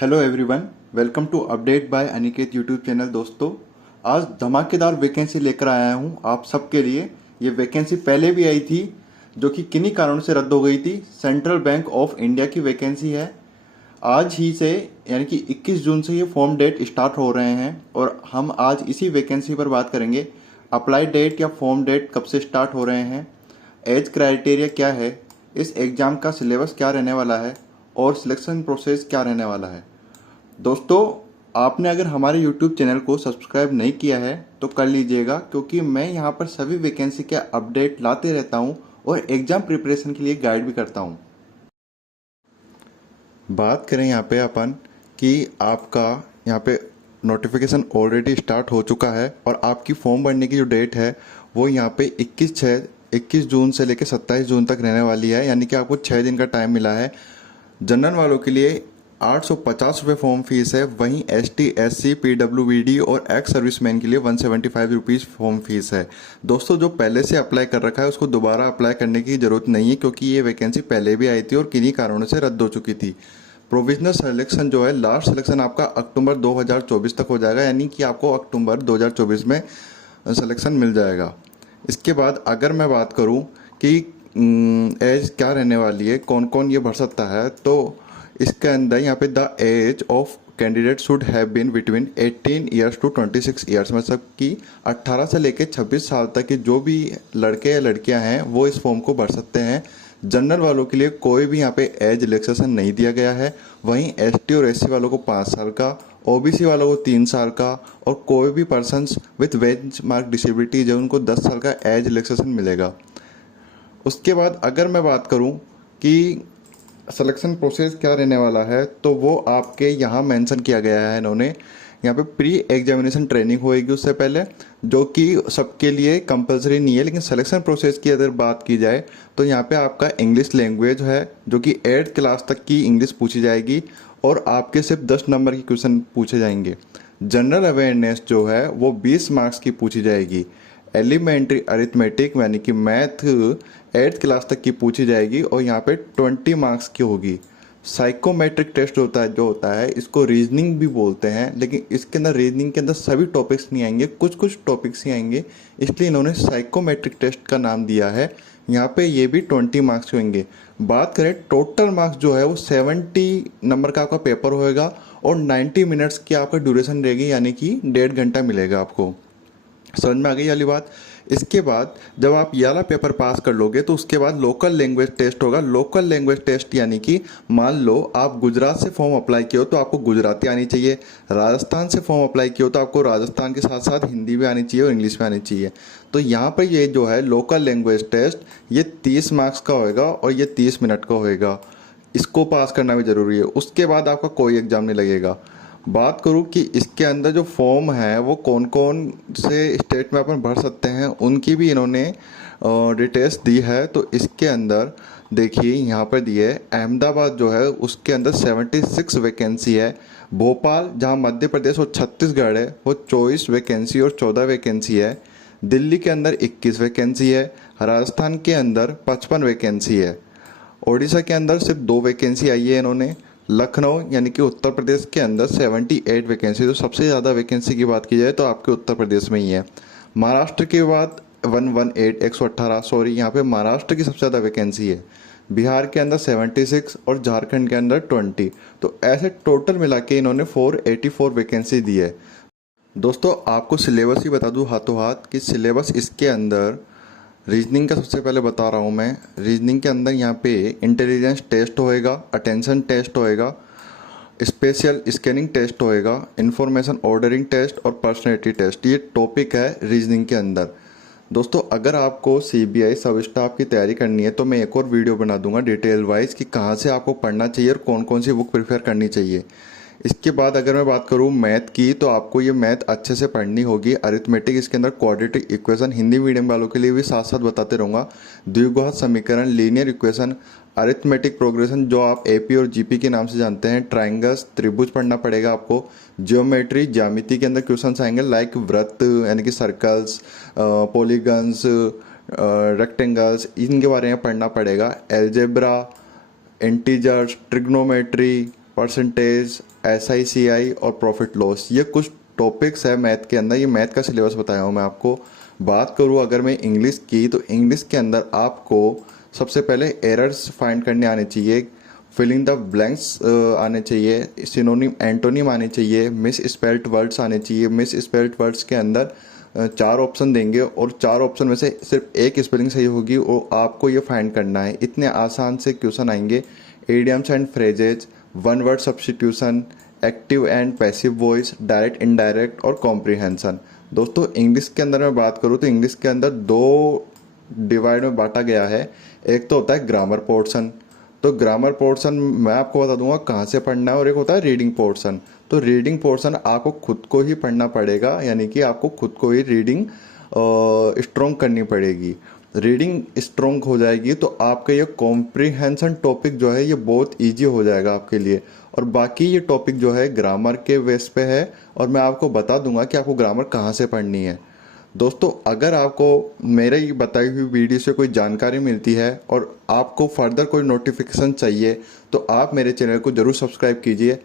Hello everyone, welcome to update by Aniket YouTube channel. दोस्तों, आज धमाकेदार वैकेंसी लेकर आया हूं आप सबके लिए। ये वैकेंसी पहले भी आई थी, जो कि किन्हीं कारणों से रद्द हो गई थी। सेंट्रल बैंक ऑफ इंडिया की वैकेंसी है। आज ही से यानी कि 21 जून से ये फॉर्म डेट स्टार्ट हो रहे हैं और हम आज इसी वैकेंसी पर बात करेंगे। अप्लाई डेट या फॉर्म डेट कब से स्टार्ट हो रहे हैं, एज क्राइटेरिया क्या है, इस एग्ज़ाम का सिलेबस क्या रहने वाला है और सिलेक्शन प्रोसेस क्या रहने वाला है। दोस्तों, आपने अगर हमारे YouTube चैनल को सब्सक्राइब नहीं किया है तो कर लीजिएगा, क्योंकि मैं यहाँ पर सभी वैकेंसी के अपडेट लाते रहता हूँ और एग्ज़ाम प्रिपरेशन के लिए गाइड भी करता हूँ। बात करें यहाँ पे अपन कि आपका यहाँ पे नोटिफिकेशन ऑलरेडी स्टार्ट हो चुका है और आपकी फॉर्म भरने की जो डेट है वो यहाँ पे 21 जून से लेकर 27 जून तक रहने वाली है। यानी कि आपको 6 दिन का टाइम मिला है। जनरल वालों के लिए 850 रुपये फॉर्म फीस है। वहीं ST SC PWBD और एक्स सर्विसमैन के लिए 175 रुपीज़ फॉर्म फीस है। दोस्तों, जो पहले से अप्लाई कर रखा है उसको दोबारा अप्लाई करने की ज़रूरत नहीं है, क्योंकि ये वैकेंसी पहले भी आई थी और किन्हीं कारणों से रद्द हो चुकी थी। प्रोविजनल सिलेक्शन जो है, लास्ट सिलेक्शन आपका अक्टूबर 2024 तक हो जाएगा। यानी कि आपको अक्टूबर 2024 में सिलेक्शन मिल जाएगा। इसके बाद अगर मैं बात करूं कि एज क्या रहने वाली है, कौन कौन ये भर सकता है, तो इसके अंदर यहाँ पे the age of candidate should have been between 18 years to 26 years, मतलब कि 18 से लेकर 26 साल तक के जो भी लड़के या लड़कियां हैं वो इस फॉर्म को भर सकते हैं। जनरल वालों के लिए कोई भी यहाँ पे एज रिलैक्सेशन नहीं दिया गया है। वहीं ST और SC वालों को 5 साल का, OBC वालों को 3 साल का और कोई भी persons with bench mark disability जो उनको 10 साल का एज रिलैक्सेशन मिलेगा। उसके बाद अगर मैं बात करूं कि सिलेक्शन प्रोसेस क्या रहने वाला है, तो वो आपके यहाँ मेंशन किया गया है। इन्होंने यहाँ पे प्री एग्जामिनेशन ट्रेनिंग होएगी उससे पहले, जो कि सबके लिए कंपलसरी नहीं है। लेकिन सिलेक्शन प्रोसेस की अगर बात की जाए तो यहाँ पे आपका इंग्लिश लैंग्वेज है, जो कि 8th क्लास तक की इंग्लिश पूछी जाएगी और आपके सिर्फ 10 नंबर की क्वेश्चन पूछे जाएंगे। जनरल अवेयरनेस जो है वो 20 मार्क्स की पूछी जाएगी। एलिमेंट्री अरिथमेटिक यानी कि मैथ 8th क्लास तक की पूछी जाएगी और यहाँ पे 20 मार्क्स की होगी। साइकोमेट्रिक टेस्ट जो होता है इसको रीजनिंग भी बोलते हैं, लेकिन इसके अंदर रीजनिंग के अंदर सभी टॉपिक्स नहीं आएंगे, कुछ कुछ टॉपिक्स ही आएंगे, इसलिए इन्होंने साइकोमेट्रिक टेस्ट का नाम दिया है। यहाँ पे ये भी 20 मार्क्स होंगे। बात करें टोटल मार्क्स जो है वो 70 नंबर का आपका पेपर होएगा और 90 मिनट्स की आपका ड्यूरेशन रहेगी, यानी कि 1.5 घंटा मिलेगा आपको। समझ में आ गई वाली बात। इसके बाद जब आप ये वाला पेपर पास कर लोगे तो उसके बाद लोकल लैंग्वेज टेस्ट होगा। लोकल लैंग्वेज टेस्ट यानी कि मान लो आप गुजरात से फॉर्म अप्लाई किए हो तो आपको गुजराती आनी चाहिए, राजस्थान से फॉर्म अप्लाई किए हो तो आपको राजस्थान के साथ साथ हिंदी भी आनी चाहिए और इंग्लिश भी आनी चाहिए। तो यहाँ पर ये जो है लोकल लैंग्वेज टेस्ट, ये 30 मार्क्स का होएगा और ये 30 मिनट का होएगा। इसको पास करना भी ज़रूरी है। उसके बाद आपका कोई एग्ज़ाम नहीं लगेगा। बात करूं कि इसके अंदर जो फॉर्म है वो कौन कौन से स्टेट में अपन भर सकते हैं, उनकी भी इन्होंने डिटेल्स दी है। तो इसके अंदर देखिए यहाँ पर दिए है, अहमदाबाद जो है उसके अंदर 76 वैकेंसी है। भोपाल जहाँ मध्य प्रदेश और छत्तीसगढ़ है वो 24 वैकेंसी और 14 वैकेंसी है। दिल्ली के अंदर 21 वैकेंसी है। राजस्थान के अंदर 55 वैकेंसी है। ओडिशा के अंदर सिर्फ 2 वैकेंसी आई है इन्होंने। लखनऊ यानी कि उत्तर प्रदेश के अंदर 78 वैकेंसी, तो सबसे ज़्यादा वैकेंसी की बात की जाए तो आपके उत्तर प्रदेश में ही है। महाराष्ट्र के बाद 118 सॉरी, यहाँ पे महाराष्ट्र की सबसे ज़्यादा वैकेंसी है। बिहार के अंदर 76 और झारखंड के अंदर 20। तो ऐसे टोटल मिला के इन्होंने 484 वैकेंसी दी है। दोस्तों, आपको सिलेबस ही बता दूँ हाथों हाथ कि सिलेबस इसके अंदर रीजनिंग का सबसे पहले बता रहा हूँ मैं। रीजनिंग के अंदर यहाँ पे इंटेलिजेंस टेस्ट होएगा, अटेंशन टेस्ट होएगा, स्पेशल स्कैनिंग टेस्ट होएगा, इंफॉर्मेशन ऑर्डरिंग टेस्ट और पर्सनैलिटी टेस्ट। ये टॉपिक है रीजनिंग के अंदर। दोस्तों, अगर आपको CBI सब स्टाफ की तैयारी करनी है तो मैं एक और वीडियो बना दूंगा डिटेल वाइज कि कहाँ से आपको पढ़ना चाहिए और कौन कौन सी बुक प्रिफेयर करनी चाहिए। इसके बाद अगर मैं बात करूँ मैथ की, तो आपको ये मैथ अच्छे से पढ़नी होगी। अरिथमेटिक, इसके अंदर क्वाड्रेटिक इक्वेशन, हिंदी मीडियम वालों के लिए भी साथ साथ बताते रहूँगा। द्विघात समीकरण, लीनियर इक्वेशन, अरिथमेटिक प्रोग्रेशन जो आप AP और GP के नाम से जानते हैं, ट्राइंगल्स, त्रिभुज पढ़ना पड़ेगा आपको। जियोमेट्री, ज्यामिति के अंदर क्वेश्चन आएंगे लाइक वृत्त यानी कि सर्कल्स, पॉलीगन्स, रेक्टेंगल्स, इनके बारे में पढ़ना पड़ेगा। Algebra, integers, trigonometry percentage, SICI और प्रॉफिट लॉस, ये कुछ टॉपिक्स है मैथ के अंदर। ये मैथ का सिलेबस बताया हूँ मैं आपको। बात करूँ अगर मैं इंग्लिश की, तो इंग्लिश के अंदर आपको सबसे पहले एरर्स फाइंड करने आने चाहिए, फिलिंग द ब्लैंक्स आने चाहिए, सिनोनिम एंटोनिम आने चाहिए, मिस स्पेल्ड वर्ड्स आने चाहिए। मिस स्पेल्ड वर्ड्स के अंदर 4 ऑप्शन देंगे और 4 ऑप्शन में से सिर्फ एक स्पेलिंग सही होगी और आपको ये फाइंड करना है। इतने आसान से क्वेश्चन आएंगे। Idioms and phrases, one word substitution, active and passive voice, direct indirect और कॉम्प्रिहेंशन। दोस्तों इंग्लिश के अंदर मैं बात करूँ तो इंग्लिश के अंदर 2 डिवाइड में बांटा गया है। एक तो होता है ग्रामर पोर्शन, तो ग्रामर पोर्शन मैं आपको बता दूंगा कहाँ से पढ़ना है, और एक होता है रीडिंग पोर्शन। तो रीडिंग पोर्शन आपको खुद को ही पढ़ना पड़ेगा, यानी कि आपको खुद को ही रीडिंग स्ट्रॉन्ग करनी पड़ेगी। रीडिंग स्ट्रॉन्ग हो जाएगी तो आपका ये कॉम्प्रिहेंशन टॉपिक जो है ये बहुत इजी हो जाएगा आपके लिए। और बाकी ये टॉपिक जो है ग्रामर के बेस पे है, और मैं आपको बता दूंगा कि आपको ग्रामर कहाँ से पढ़नी है। दोस्तों अगर आपको मेरे ये बताई हुई वीडियो से कोई जानकारी मिलती है और आपको फर्दर कोई नोटिफिकेशन चाहिए तो आप मेरे चैनल को ज़रूर सब्सक्राइब कीजिए।